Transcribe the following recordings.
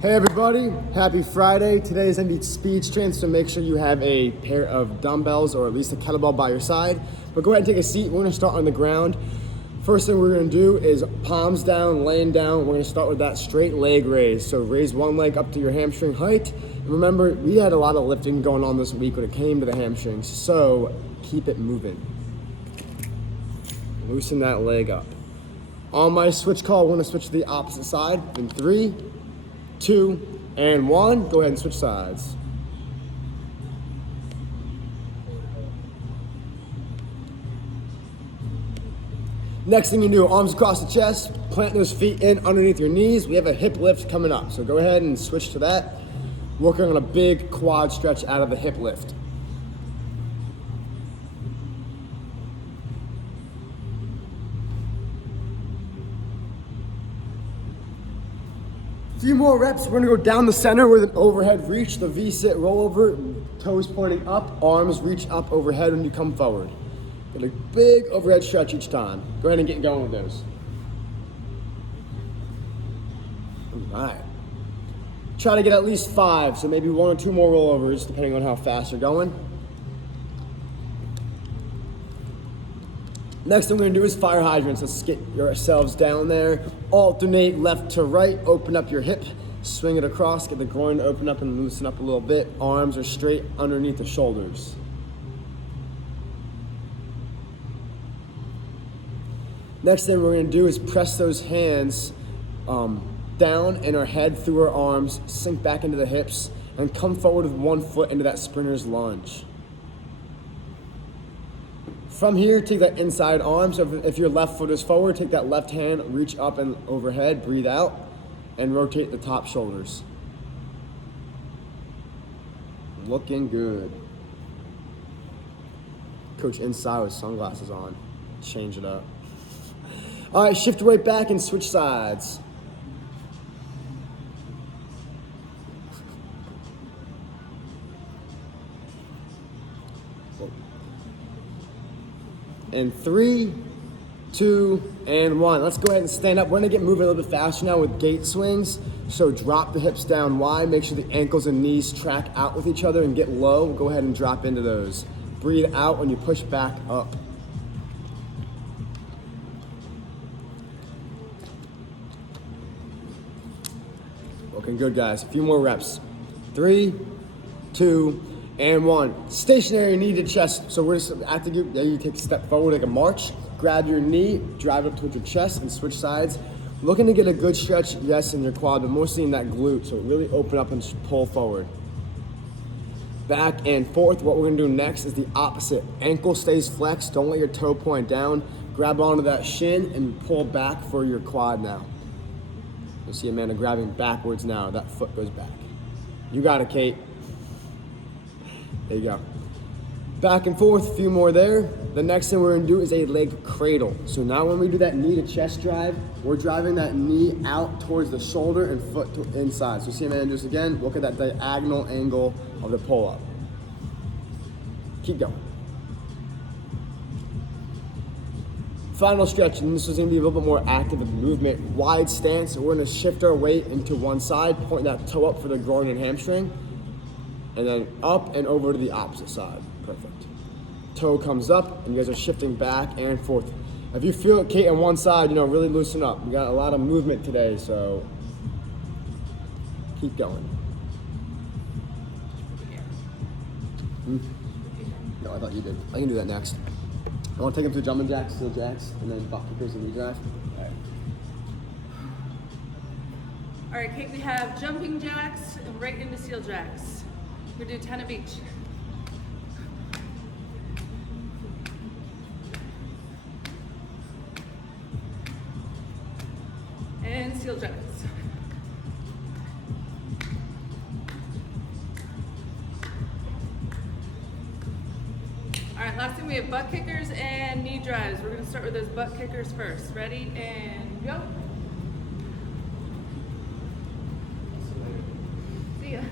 Hey everybody, happy Friday. Today is Indeed Speed Strength, so make sure you have a pair of dumbbells or at least a kettlebell by your side. But go ahead and take a seat. We're gonna start on the ground. First thing we're gonna do is palms down, laying down. We're gonna start with that straight leg raise. So raise one leg up to your hamstring height. And remember, we had a lot of lifting going on this week when it came to the hamstrings, so keep it moving. Loosen that leg up. On my switch call, we're gonna switch to the opposite side in 3, 2, and 1. Go ahead and switch sides. Next thing you do, arms across the chest, plant those feet in underneath your knees. We have a hip lift coming up, so go ahead and switch to that. Working on a big quad stretch out of the hip lift. Few more reps. We're gonna go down the center with an overhead reach, the V-sit rollover, toes pointing up, arms reach up overhead when you come forward. Get a big overhead stretch each time. Go ahead and get going with those. All right. Try to get at least 5, so maybe 1 or 2 more rollovers, depending on how fast you're going. Next thing we're gonna do is fire hydrants. Let's get yourselves down there. Alternate left to right, open up your hip, swing it across, get the groin to open up and loosen up a little bit. Arms are straight underneath the shoulders. Next thing we're gonna do is press those hands down in our head through our arms, sink back into the hips, and come forward with 1 foot into that sprinter's lunge. From here, take that inside arm. So if your left foot is forward, take that left hand, reach up and overhead, breathe out, and rotate the top shoulders. Looking good. Coach inside with sunglasses on. Change it up. All right, shift your weight back and switch sides. In 3, 2, and 1. Let's go ahead and stand up. We're gonna get moving a little bit faster now with gate swings. So drop the hips down wide. Make sure the ankles and knees track out with each other and get low. Go ahead and drop into those. Breathe out when you push back up. Looking good, guys. A few more reps. 3, 2, and 1. Stationary knee to chest. So we're just acting, you take a step forward like a march, grab your knee, drive it up towards your chest and switch sides. Looking to get a good stretch, yes, in your quad, but mostly in that glute. So really open up and pull forward. Back and forth. What we're gonna do next is the opposite. Ankle stays flexed, don't let your toe point down. Grab onto that shin and pull back for your quad now. You'll see Amanda grabbing backwards now. That foot goes back. You got it, Kate. There you go. Back and forth, a few more there. The next thing we're gonna do is a leg cradle. So now when we do that knee to chest drive, we're driving that knee out towards the shoulder and foot to inside. So see Amanda do this again. Look at that diagonal angle of the pull up. Keep going. Final stretch, and this is gonna be a little bit more active with movement. Wide stance, so we're gonna shift our weight into one side, point that toe up for the groin and hamstring. And then up and over to the opposite side. Perfect. Toe comes up, and you guys are shifting back and forth. If you feel it, Kate, on one side, really loosen up. We got a lot of movement today, so keep going. No, I thought you did. I can do that next. I want to take them through jumping jacks, steel jacks, and then butt kickers and knee drive. All right. All right, Kate, we have jumping jacks and right into steel jacks. We do 10 of each. And steel jacks. All right, last thing we have butt kickers and knee drives. We're gonna start with those butt kickers first. Ready, and go. See ya.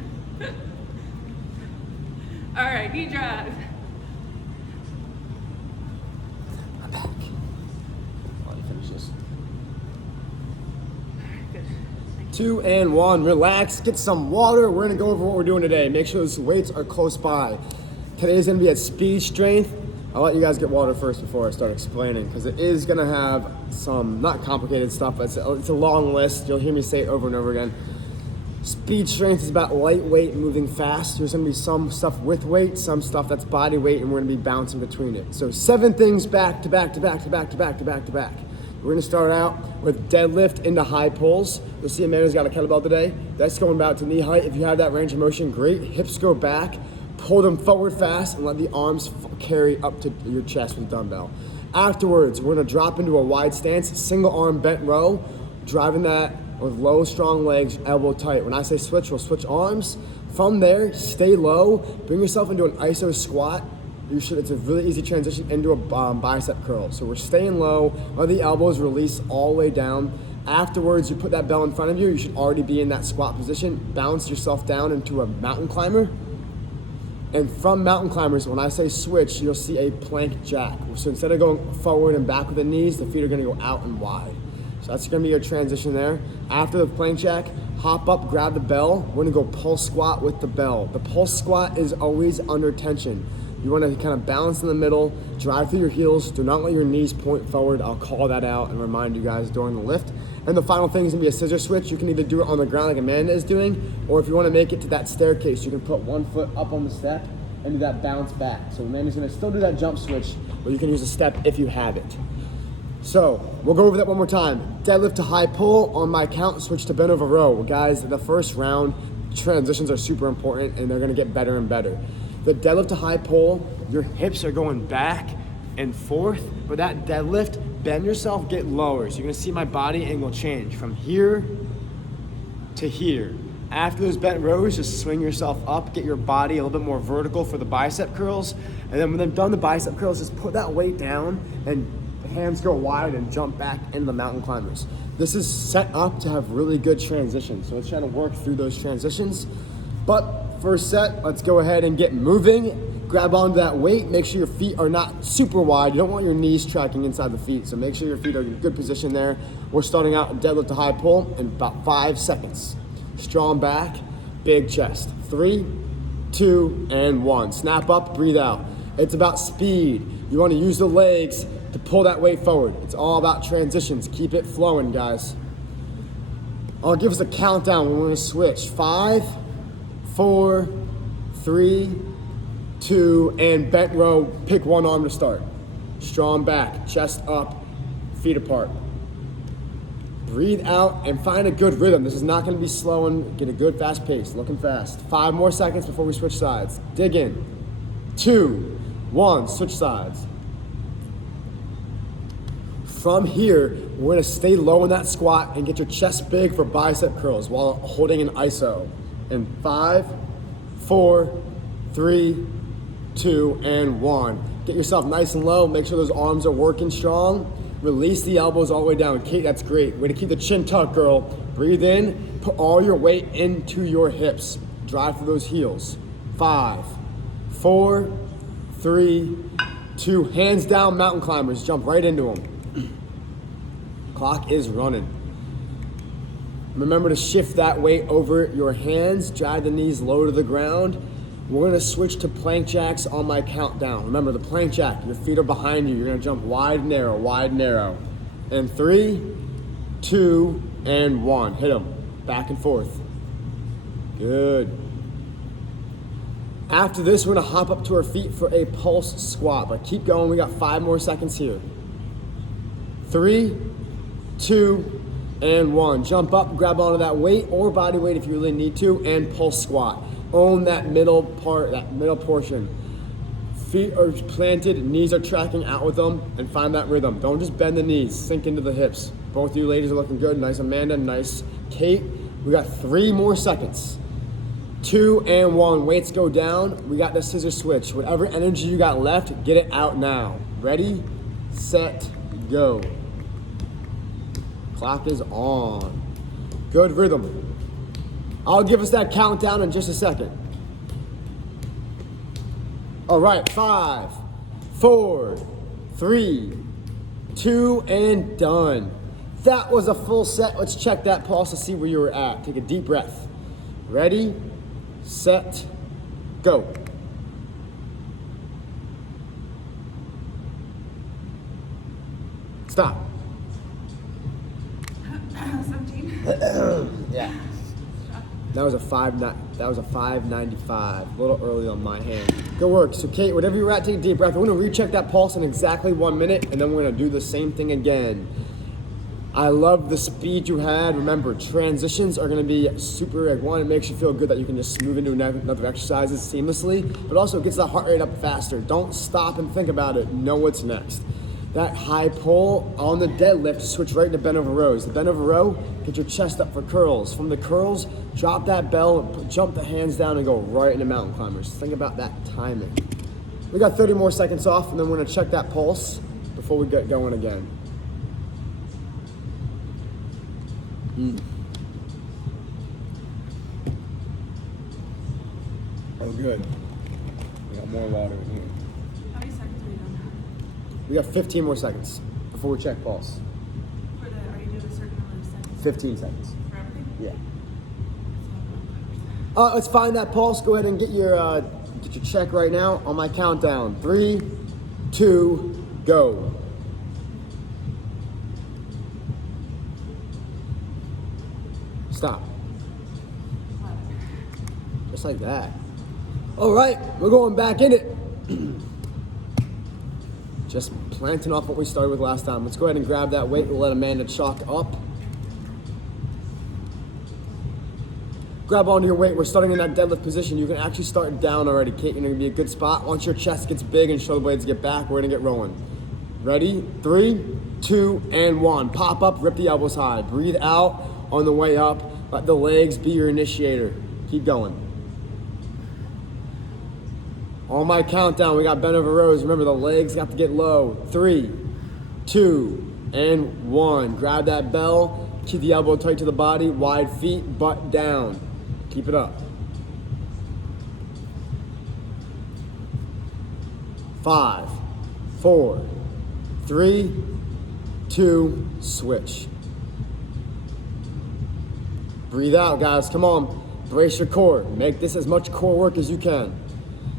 All right, knee drive. I'm back. I'll finish this. All right, good. Thank 2, and 1. Relax, get some water. We're gonna go over what we're doing today. Make sure those weights are close by. Today's gonna be at speed strength. I'll let you guys get water first before I start explaining, because it is gonna have some, not complicated stuff, but it's a long list. You'll hear me say it over and over again. Speed strength is about lightweight moving fast. There's gonna be some stuff with weight, some stuff that's body weight, and we're gonna be bouncing between it. So 7 things back to back to back to back to back to back to back. We're gonna start out with deadlift into high pulls. You'll see Amanda's got a kettlebell today. That's going about to knee height. If you have that range of motion, great. Hips go back, pull them forward fast, and let the arms carry up to your chest with the dumbbell. Afterwards, we're gonna drop into a wide stance, single arm bent row, driving that with low, strong legs, elbow tight. When I say switch, we'll switch arms. From there, stay low, bring yourself into an iso squat. It's a really easy transition into a bicep curl. So we're staying low, let the elbows release all the way down. Afterwards, you put that bell in front of you, you should already be in that squat position. Bounce yourself down into a mountain climber. And from mountain climbers, when I say switch, you'll see a plank jack. So instead of going forward and back with the knees, the feet are gonna go out and wide. So that's gonna be your transition there. After the plank jack, hop up, grab the bell. We're gonna go pulse squat with the bell. The pulse squat is always under tension. You wanna kind of balance in the middle, drive through your heels. Do not let your knees point forward. I'll call that out and remind you guys during the lift. And the final thing is gonna be a scissor switch. You can either do it on the ground like Amanda is doing, or if you wanna make it to that staircase, you can put one foot up on the step and do that bounce back. So Amanda's gonna still do that jump switch, but you can use a step if you have it. So we'll go over that one more time. Deadlift to high pull. On my count, switch to bent over row. Well, guys, the first round transitions are super important and they're gonna get better and better. The deadlift to high pull, your hips are going back and forth, but that deadlift, bend yourself, get lower. So you're gonna see my body angle change from here to here. After those bent rows, just swing yourself up, get your body a little bit more vertical for the bicep curls. And then when they've done the bicep curls, just put that weight down and hands go wide and jump back into the mountain climbers. This is set up to have really good transitions. So let's try to work through those transitions. But first set, let's go ahead and get moving. Grab onto that weight, make sure your feet are not super wide. You don't want your knees tracking inside the feet, so make sure your feet are in a good position there. We're starting out deadlift to high pull in about 5 seconds. Strong back, big chest. 3, 2, and 1. Snap up, breathe out. It's about speed. You want to use the legs to pull that weight forward. It's all about transitions. Keep it flowing, guys. I'll give us a countdown when we're gonna switch. 5, 4, 3, 2, and bent row. Pick one arm to start. Strong back, chest up, feet apart. Breathe out and find a good rhythm. This is not gonna be slow and get a good fast pace, looking fast. 5 more seconds before we switch sides. Dig in. 2, 1, switch sides. From here, we're gonna stay low in that squat and get your chest big for bicep curls while holding an iso. In 5, 4, 3, 2, and 1. Get yourself nice and low, make sure those arms are working strong. Release the elbows all the way down. Kate, that's great. Way to keep the chin tucked, girl. Breathe in, put all your weight into your hips. Drive through those heels. 5, 4, 3, 2. Hands down, mountain climbers. Jump right into them. Clock is running. Remember to shift that weight over your hands. Drive the knees low to the ground. We're gonna switch to plank jacks on my countdown. Remember the plank jack, your feet are behind you. You're gonna jump wide, narrow, wide, narrow. And 3, 2, and 1. Hit them, back and forth. Good. After this, we're gonna hop up to our feet for a pulse squat, but keep going, we got 5 more seconds here. 3, 2, and 1. Jump up, grab onto that weight or body weight if you really need to, and pulse squat. Own that middle part, that middle portion. Feet are planted, knees are tracking out with them, and find that rhythm. Don't just bend the knees, sink into the hips. Both of you ladies are looking good. Nice Amanda, nice Kate. We got 3 more seconds. 2 and 1, weights go down. We got the scissor switch. Whatever energy you got left, get it out now. Ready, set, go. Clock is on. Good rhythm. I'll give us that countdown in just a second. All right, 5, 4, 3, 2, and done. That was a full set. Let's check that pulse to see where you were at. Take a deep breath. Ready, set, go. Stop. 17. Yeah. That was a 595. A little early on my hand. Good work. So Kate, whatever you're at, take a deep breath. We're gonna recheck that pulse in exactly 1 minute, and then we're gonna do the same thing again. I love the speed you had. Remember, transitions are gonna be super, one, it makes you feel good that you can just move into another exercises seamlessly, but also it gets the heart rate up faster. Don't stop and think about it. Know what's next. That high pull on the deadlift, switch right into bent over rows. The bent over row, get your chest up for curls. From the curls, drop that bell, jump the hands down and go right into mountain climbers. Think about that timing. We got 30 more seconds off, and then we're gonna check that pulse before we get going again. Oh, good. We got more water in here. How many seconds are you done? We got 15 more seconds before we check pulse. Are you doing a certain number of seconds 15 seconds. for everything? Yeah. Let's find that pulse. Go ahead and get your check right now on my countdown. 3, 2, go. Stop. Just like that. All right, we're going back in it. Just planting off what we started with last time. Let's go ahead and grab that weight. We'll let Amanda chalk up. Grab onto your weight. We're starting in that deadlift position. You can actually start down already, Kate. You're gonna be a good spot. Once your chest gets big and shoulder blades get back, we're gonna get rolling. Ready? 3, 2, and 1. Pop up, rip the elbows high. Breathe out on the way up. Let the legs be your initiator. Keep going. On my countdown, we got bent over rows. Remember, the legs have to get low. 3, 2, and 1. Grab that bell. Keep the elbow tight to the body. Wide feet, butt down. Keep it up. 5, 4, 3, 2, switch. Breathe out, guys. Come on. Brace your core. Make this as much core work as you can.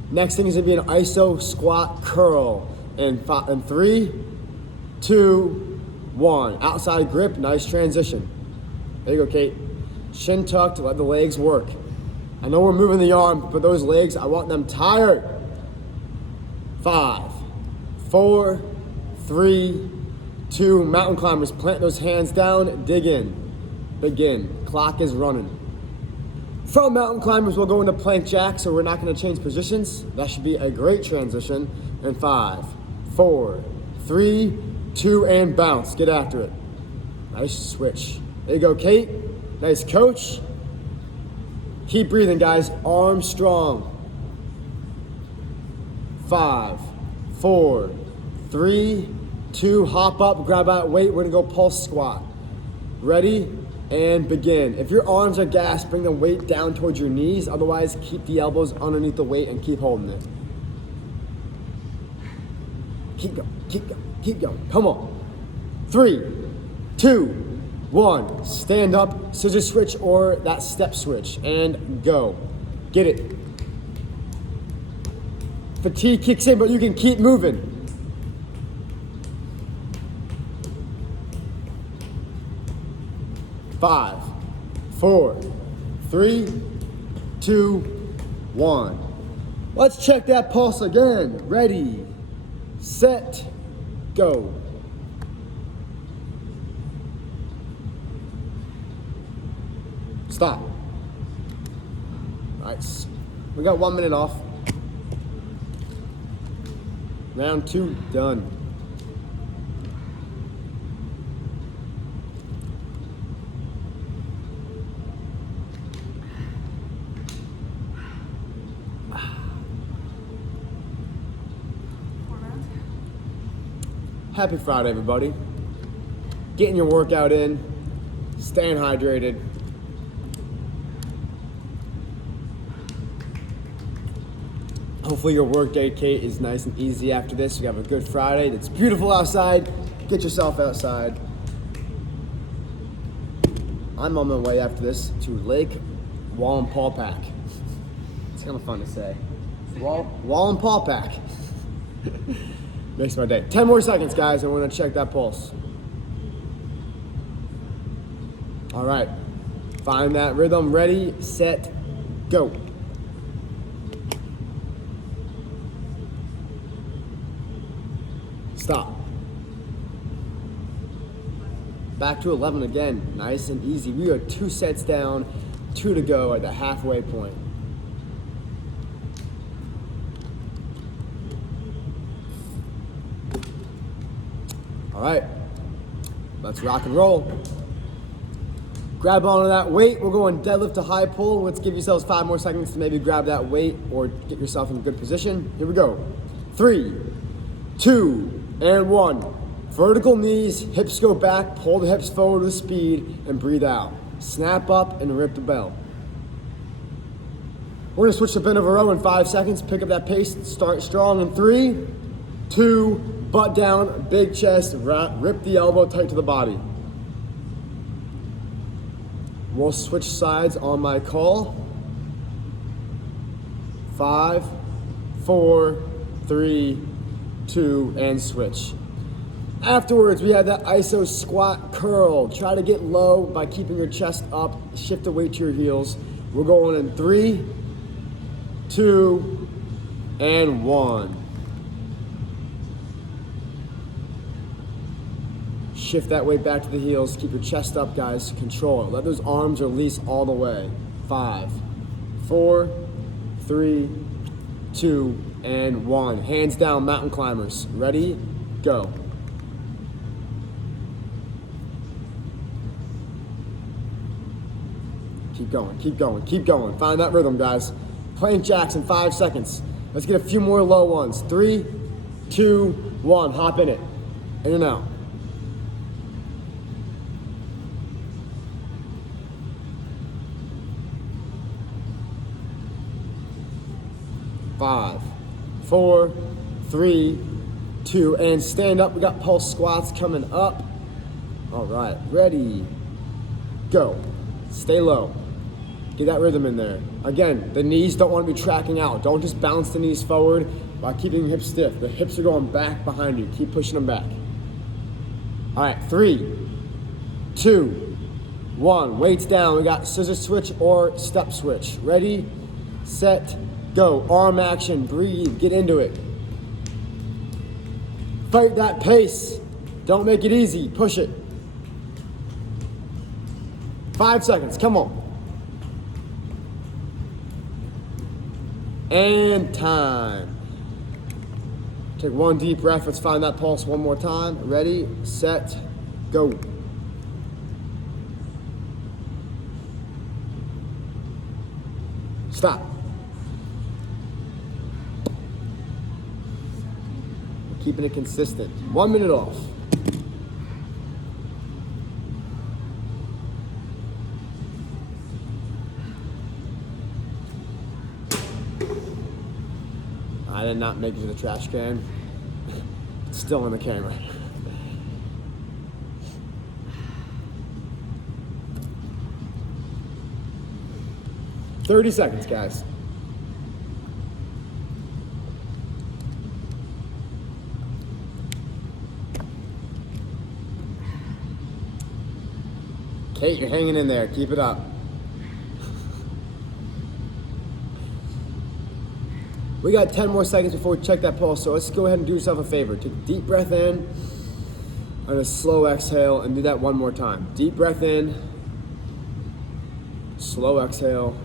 Next thing is gonna be an iso squat curl. And 3, 2, 1. Outside grip, nice transition. There you go, Kate. Shin tucked, let the legs work. I know we're moving the arm, but those legs, I want them tired. 5, 4, 3, 2, mountain climbers, plant those hands down, dig in. Begin. Clock is running. From mountain climbers, we'll go into plank jack, so we're not gonna change positions. That should be a great transition. And 5, 4, 3, 2, and bounce. Get after it. Nice switch. There you go, Kate. Nice coach. Keep breathing, guys. Arms strong. 5, 4, 3, 2, hop up, grab out weight. We're gonna go pulse squat. Ready? And begin. If your arms are gassed, bring the weight down towards your knees. Otherwise, keep the elbows underneath the weight and keep holding it. Keep going, keep going, keep going. Come on. 3, 2, 1. Stand up, scissor switch or that step switch, and go. Get it. Fatigue kicks in, but you can keep moving. 5, 4, 3, 2, 1. Let's check that pulse again. Ready, set, go. Stop. Nice. We got 1 minute off. Round 2 done. Happy Friday, everybody. Getting your workout in, staying hydrated. Hopefully your work day, Kate, is nice and easy after this. You have a good Friday. It's beautiful outside. Get yourself outside. I'm on my way after this to Lake Wallenpaupack. It's kind of fun to say. Wallenpaupack. Makes my day. 10 more seconds, guys. I want to check that pulse. All right. Find that rhythm. Ready, set, go. Stop. Back to 11 again. Nice and easy. We are 2 sets down, 2 to go at the halfway point. All right, let's rock and roll. Grab onto that weight. We're going deadlift to high pull. Let's give yourselves 5 more seconds to maybe grab that weight or get yourself in a good position. Here we go. 3, 2, and 1. Vertical knees, hips go back, pull the hips forward with speed, and breathe out. Snap up and rip the bell. We're gonna switch to bend over row in 5 seconds. Pick up that pace, start strong in 3, 2, butt down, big chest, rip the elbow tight to the body. We'll switch sides on my call. 5, 4, 3, 2, and switch. Afterwards, we have that iso squat curl. Try to get low by keeping your chest up. Shift the weight to your heels. We're going in 3, 2, and 1. Shift that weight back to the heels. Keep your chest up, guys. Control it. Let those arms release all the way. 5, 4, 3, 2, and 1. Hands down, mountain climbers. Ready? Go. Keep going, keep going, keep going. Find that rhythm, guys. Plank jacks in 5 seconds. Let's get a few more low ones. 3, 2, 1. Hop in it. In and out. 5, 4, 3, 2, and stand up. We got pulse squats coming up. All right, ready, go. Stay low. Get that rhythm in there. Again, the knees don't want to be tracking out. Don't just bounce the knees forward by keeping your hips stiff. The hips are going back behind you. Keep pushing them back. All right, 3, 2, 1. Weights down. We got scissor switch or step switch. Ready, set, go. Arm action. Breathe. Get into it. Fight that pace. Don't make it easy. Push it. 5 seconds. Come on. And time. Take one deep breath. Let's find that pulse one more time. Ready, set, go. Stop. We're keeping it consistent. 1 minute off. I did not make it to the trash can. It's still in the camera. "30 seconds, guys. Kate, you're hanging in there. Keep it up. We got 10 more seconds before we check that pulse, so let's go ahead and do yourself a favor. Take a deep breath in and a slow exhale, and do that one more time. Deep breath in, slow exhale.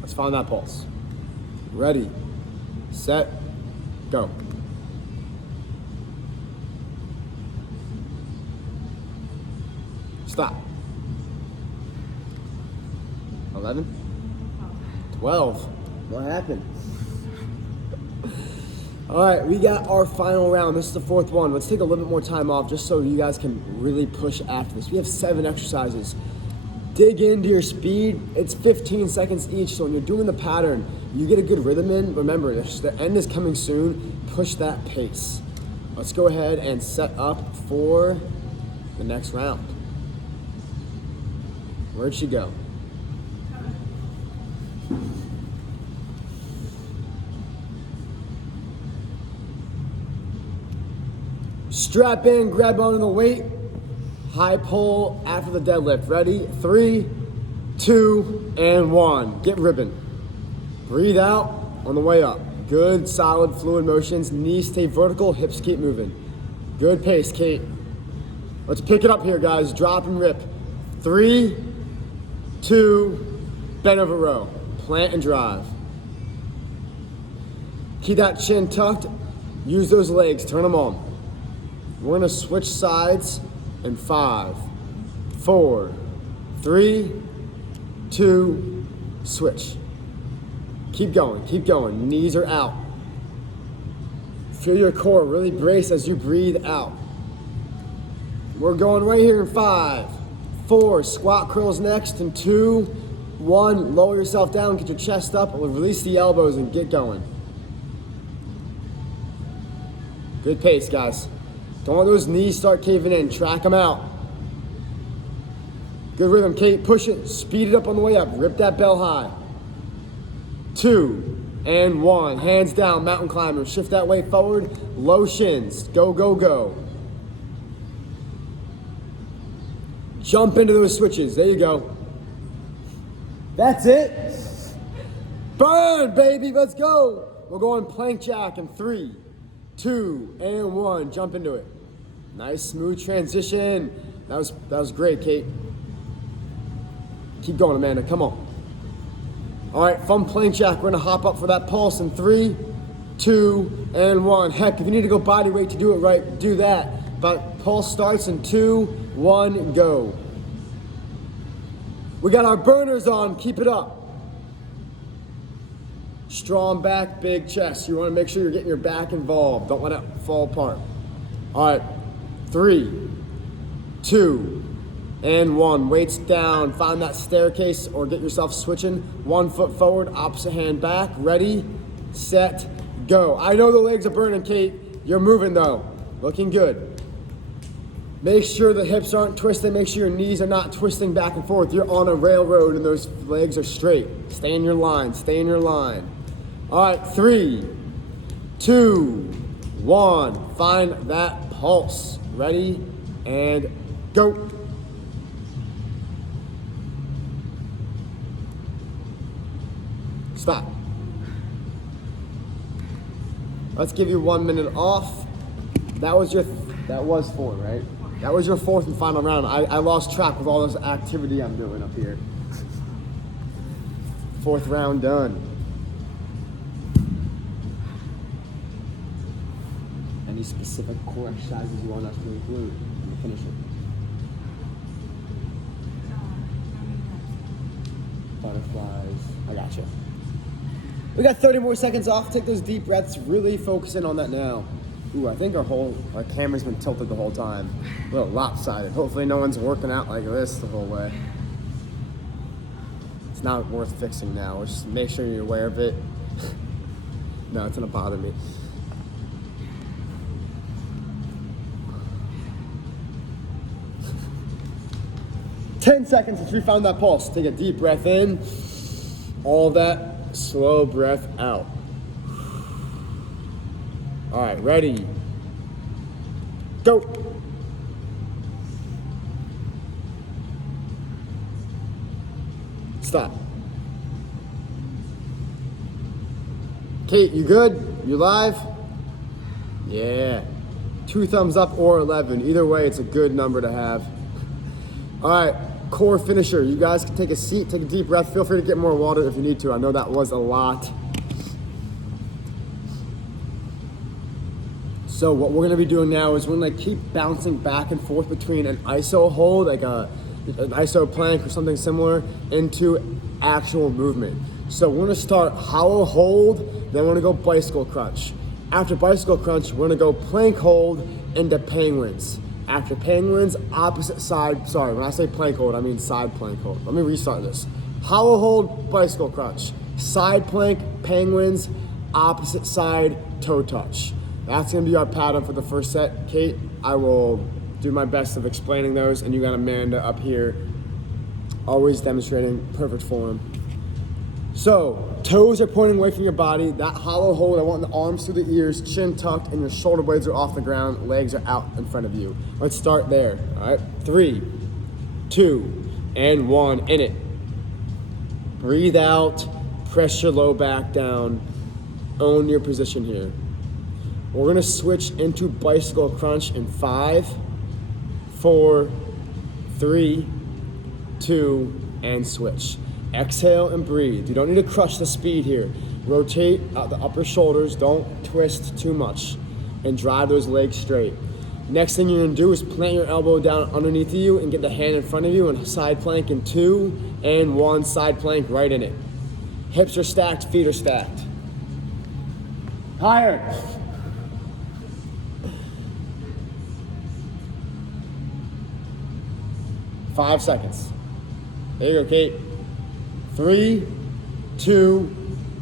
Let's find that pulse. Ready, set, go. Stop. 11, 12. What happened? All right, we got our final round. This is the 4th one. Let's take a little bit more time off just so you guys can really push after this. We have 7 exercises. Dig into your speed. It's 15 seconds each, so when you're doing the pattern, you get a good rhythm in. Remember, the end is coming soon. Push that pace. Let's go ahead and set up for the next round. Where'd she go? Strap in, grab onto the weight. High pull after the deadlift. Ready? 3, 2, and 1. Get ribbon. Breathe out on the way up. Good, solid, fluid motions. Knees stay vertical, hips keep moving. Good pace, Kate. Let's pick it up here, guys. Drop and rip. 3, 2, bend over row. Plant and drive. Keep that chin tucked. Use those legs, turn them on. We're gonna switch sides in 5, 4, 3, 2, switch. Keep going, keep going. Knees are out. Feel your core, really brace as you breathe out. We're going right here in 5, 4, squat curls next, and 2, 1, lower yourself down, get your chest up, release the elbows and get going. Good pace, guys. Don't let those knees start caving in, track them out. Good rhythm, Kate, push it, speed it up on the way up, rip that bell high. 2, and 1, hands down, mountain climber, shift that weight forward, low shins, go, go, go. Jump into those switches, there you go. That's it. Burn, baby, let's go. We're going plank jack in 3, 2, and 1, jump into it. Nice, smooth transition. That was great, Kate. Keep going, Amanda, come on. All right, from plank jack, we're gonna hop up for that pulse in 3, 2, and 1. Heck, if you need to go body weight to do it right, do that. But pulse starts in 2, 1, go. We got our burners on, keep it up. Strong back, big chest. You wanna make sure you're getting your back involved. Don't let it fall apart. All right, 3, 2, and 1. Weights down, find that staircase or get yourself switching. 1 foot forward, opposite hand back. Ready, set, go. I know the legs are burning, Kate. You're moving though, looking good. Make sure the hips aren't twisting. Make sure your knees are not twisting back and forth. You're on a railroad and those legs are straight. Stay in your line, stay in your line. All right, 3, 2, 1. Find that pulse. Ready, and go. Stop. Let's give you 1 minute off. That was 4, right? That was your 4th and final round. I lost track with all this activity I'm doing up here. 4th round done. Any specific core exercises you want us to include to finish it? Butterflies. I gotcha. We got 30 more seconds off. Take those deep breaths. Really focus in on that now. Ooh, I think our camera's been tilted the whole time. A little lopsided. Hopefully no one's working out like this the whole way. It's not worth fixing now. Just make sure you're aware of it. No, it's gonna bother me. Ten seconds since we found that pulse. Take a deep breath in. All that slow breath out. All right, ready, go. Stop. Kate, you good? You live? Yeah. 2 thumbs up or 11. Either way, it's a good number to have. All right, core finisher. You guys can take a seat, take a deep breath. Feel free to get more water if you need to. I know that was a lot. So what we're gonna be doing now is we're gonna keep bouncing back and forth between an iso hold, like an iso plank or something similar, into actual movement. So we're gonna start hollow hold, then we're gonna go bicycle crunch. After bicycle crunch, we're gonna go plank hold into penguins. After penguins, opposite side, sorry, when I say plank hold, I mean side plank hold. Let me restart this. Hollow hold, bicycle crunch. Side plank, penguins, opposite side, toe touch. That's gonna be our pattern for the first set. Kate, I will do my best of explaining those, and you got Amanda up here Always demonstrating perfect form. So, toes are pointing away from your body. That hollow hold, I want the arms through the ears, chin tucked, and your shoulder blades are off the ground, legs are out in front of you. Let's start there, all right? 3, 2, and 1, in it. Breathe out, press your low back down, own your position here. We're gonna switch into bicycle crunch in 5, 4, 3, 2, and switch. Exhale and breathe. You don't need to crush the speed here. Rotate out the upper shoulders, don't twist too much, and drive those legs straight. Next thing you're gonna do is plant your elbow down underneath you and get the hand in front of you and side plank in 2 and 1, side plank right in it. Hips are stacked, feet are stacked. Higher. Five seconds. There you go, Kate. 3, 2,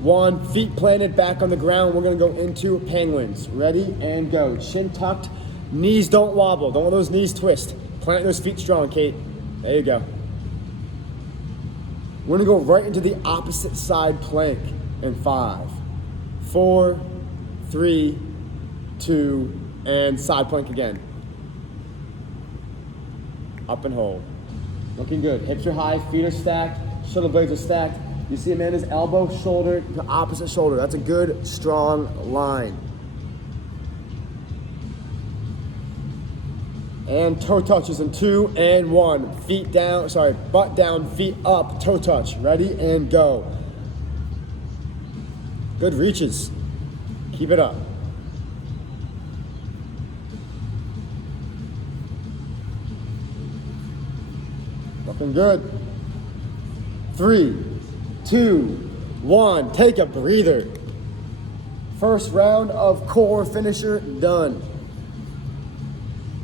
1. Feet planted back on the ground. We're gonna go into penguins. Ready and go. Chin tucked. Knees don't wobble. Don't let those knees twist. Plant those feet strong, Kate. There you go. We're gonna go right into the opposite side plank in 5, 4, 3, 2, and side plank again. Up and hold. Looking good. Hips are high, feet are stacked, shoulder blades are stacked. You see Amanda's elbow, shoulder to opposite shoulder. That's a good, strong line. And toe touches in 2 and 1. Feet down, butt down, feet up, toe touch. Ready and go. Good reaches. Keep it up. Looking good. 3, 2, 1. Take a breather. First round of core finisher done.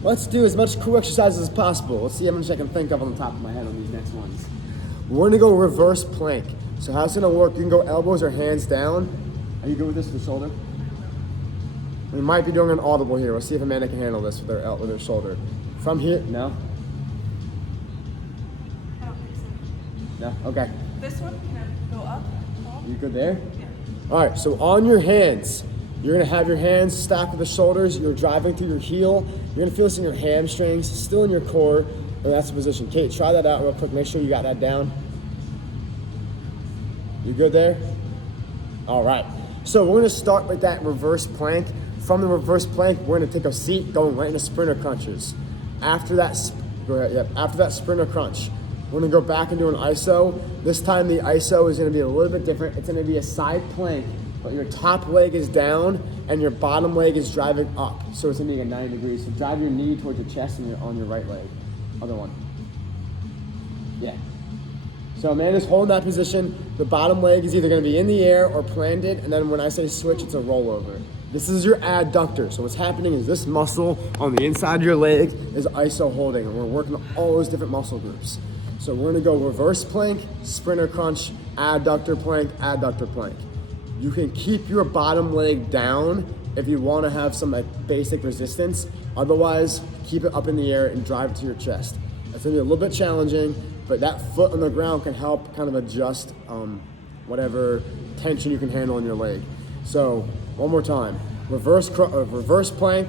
Let's do as much core exercises as possible. Let's see how much I can think of on the top of my head on these next ones. We're gonna go reverse plank. So how it's gonna work, you can go elbows or hands down. Are you good with this with the shoulder? We might be doing an audible here. We'll see if Amanda can handle this with her shoulder. From here, no? I don't think so. No? Okay. This one, can I go up? You good there? Yeah. All right, so on your hands, you're gonna have your hands stacked with the shoulders. You're driving through your heel. You're gonna feel this in your hamstrings, still in your core, and that's the position. Kate, try that out real quick. Make sure you got that down. You good there? All right. So we're gonna start with that reverse plank. From the reverse plank, we're gonna take a seat going right into sprinter crunches. After that, after that sprinter crunch, we're gonna go back and do an ISO. This time the ISO is gonna be a little bit different. It's gonna be a side plank, but your top leg is down and your bottom leg is driving up. So it's gonna be at 90 degrees. So drive your knee towards your chest and you're on your right leg. Other one. Yeah. So Amanda's holding that position. The bottom leg is either gonna be in the air or planted, and then when I say switch, it's a rollover. This is your adductor. So what's happening is this muscle on the inside of your leg is ISO holding, and we're working on all those different muscle groups. So we're gonna go reverse plank, sprinter crunch, adductor plank. You can keep your bottom leg down if you wanna have some basic resistance. Otherwise, keep it up in the air and drive it to your chest. That's gonna be a little bit challenging, but that foot on the ground can help kind of adjust whatever tension you can handle in your leg. So one more time, reverse plank,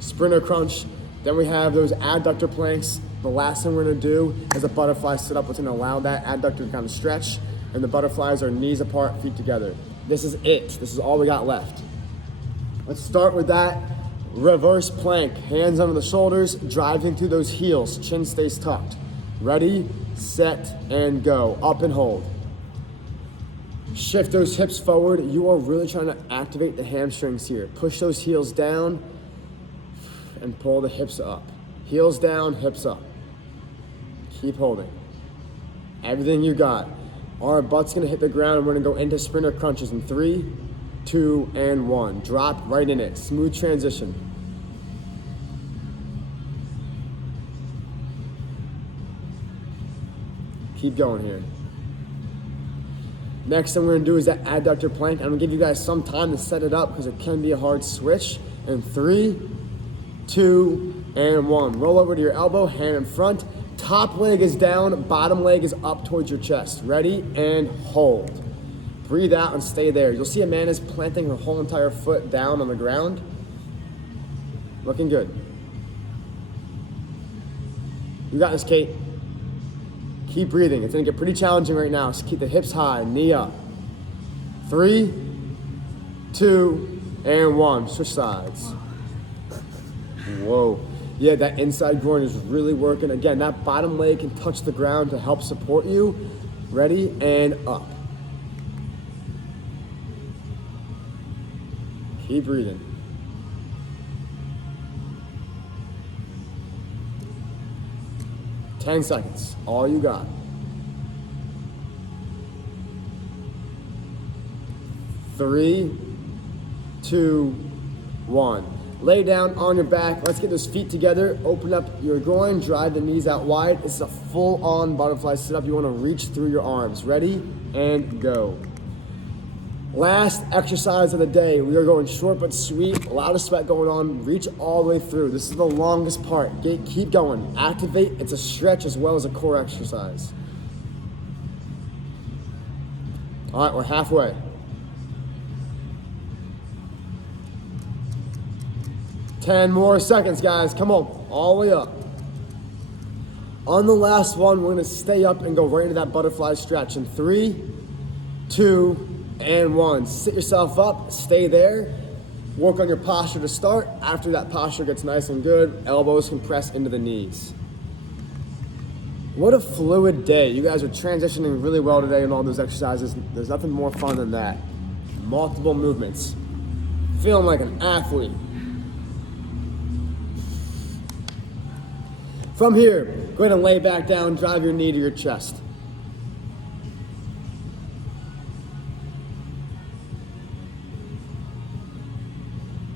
sprinter crunch. Then we have those adductor planks. The last thing we're gonna do is a butterfly sit up, which is gonna allow that adductor to kind of stretch, and the butterflies are knees apart, feet together. This is it. This is all we got left. Let's start with that reverse plank. Hands under the shoulders, driving through those heels. Chin stays tucked. Ready, set, and go. Up and hold. Shift those hips forward. You are really trying to activate the hamstrings here. Push those heels down and pull the hips up. Heels down, hips up. Keep holding. Everything you got. Our butt's gonna hit the ground and we're gonna go into sprinter crunches in 3, 2, and 1. Drop right in it. Smooth transition. Keep going here. Next thing we're gonna do is that adductor plank. I'm gonna give you guys some time to set it up because it can be a hard switch. In 3, 2, and 1. Roll over to your elbow, hand in front. Top leg is down, bottom leg is up towards your chest. Ready? And hold. Breathe out and stay there. You'll see Amanda's planting her whole entire foot down on the ground. Looking good. You got this, Kate. Keep breathing. It's gonna get pretty challenging right now, so keep the hips high, knee up. 3, 2, and 1. Switch sides. Whoa. Yeah, that inside groin is really working. Again, that bottom leg can touch the ground to help support you. Ready? And up. Keep breathing. Ten seconds. All you got. 3, 2, 1. Lay down on your back. Let's get those feet together. Open up your groin. Drive the knees out wide. This is a full-on butterfly sit-up. You want to reach through your arms. Ready? And go. Last exercise of the day. We are going short but sweet. A lot of sweat going on. Reach all the way through. This is the longest part. Keep going. Activate. It's a stretch as well as a core exercise. All right, we're halfway. 10 more seconds, guys. Come on, all the way up. On the last one, we're gonna stay up and go right into that butterfly stretch in 3, 2, and 1. Sit yourself up, stay there. Work on your posture to start. After that posture gets nice and good, elbows can press into the knees. What a fluid day. You guys are transitioning really well today in all those exercises. There's nothing more fun than that. Multiple movements. Feeling like an athlete. From here, go ahead and lay back down, drive your knee to your chest.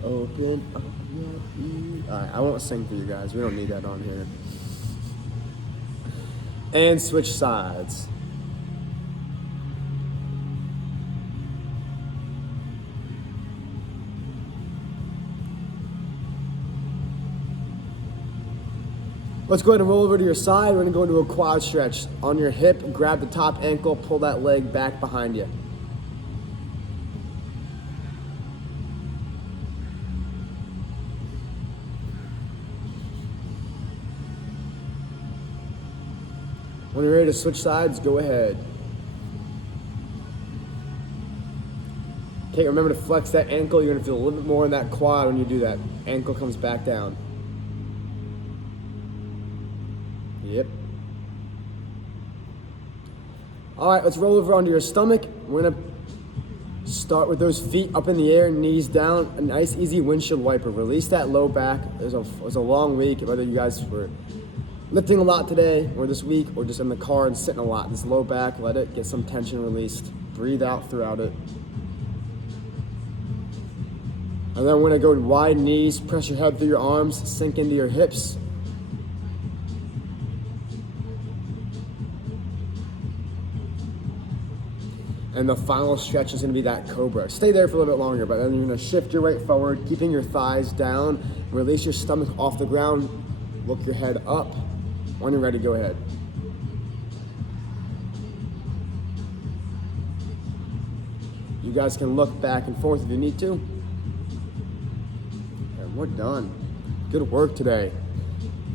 Open up your feet. All right, I won't sing for you guys. We don't need that on here. And switch sides. Let's go ahead and roll over to your side. We're gonna go into a quad stretch. On your hip, grab the top ankle, pull that leg back behind you. When you're ready to switch sides, go ahead. Okay, remember to flex that ankle. You're gonna feel a little bit more in that quad when you do that. Ankle comes back down. Yep. All right, let's roll over onto your stomach. We're gonna start with those feet up in the air, knees down. A nice, easy windshield wiper. Release that low back. It was a long week, whether you guys were lifting a lot today or this week or just in the car and sitting a lot. This low back, let it get some tension released. Breathe out throughout it. And then we're gonna go wide knees, press your head through your arms, sink into your hips. And the final stretch is gonna be that cobra. Stay there for a little bit longer, but then you're gonna shift your weight forward, keeping your thighs down, release your stomach off the ground, look your head up. When you're ready, go ahead. You guys can look back and forth if you need to. And we're done. Good work today.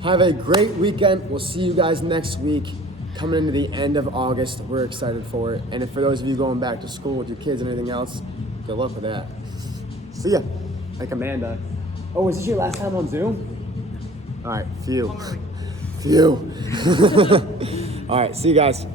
Have a great weekend. We'll see you guys next week. Coming into the end of August, we're excited for it. And for those of you going back to school with your kids and everything else, good luck with that. See ya. Like Amanda. Oh, is this your last time on Zoom? All right, phew. Phew. All right, see you guys.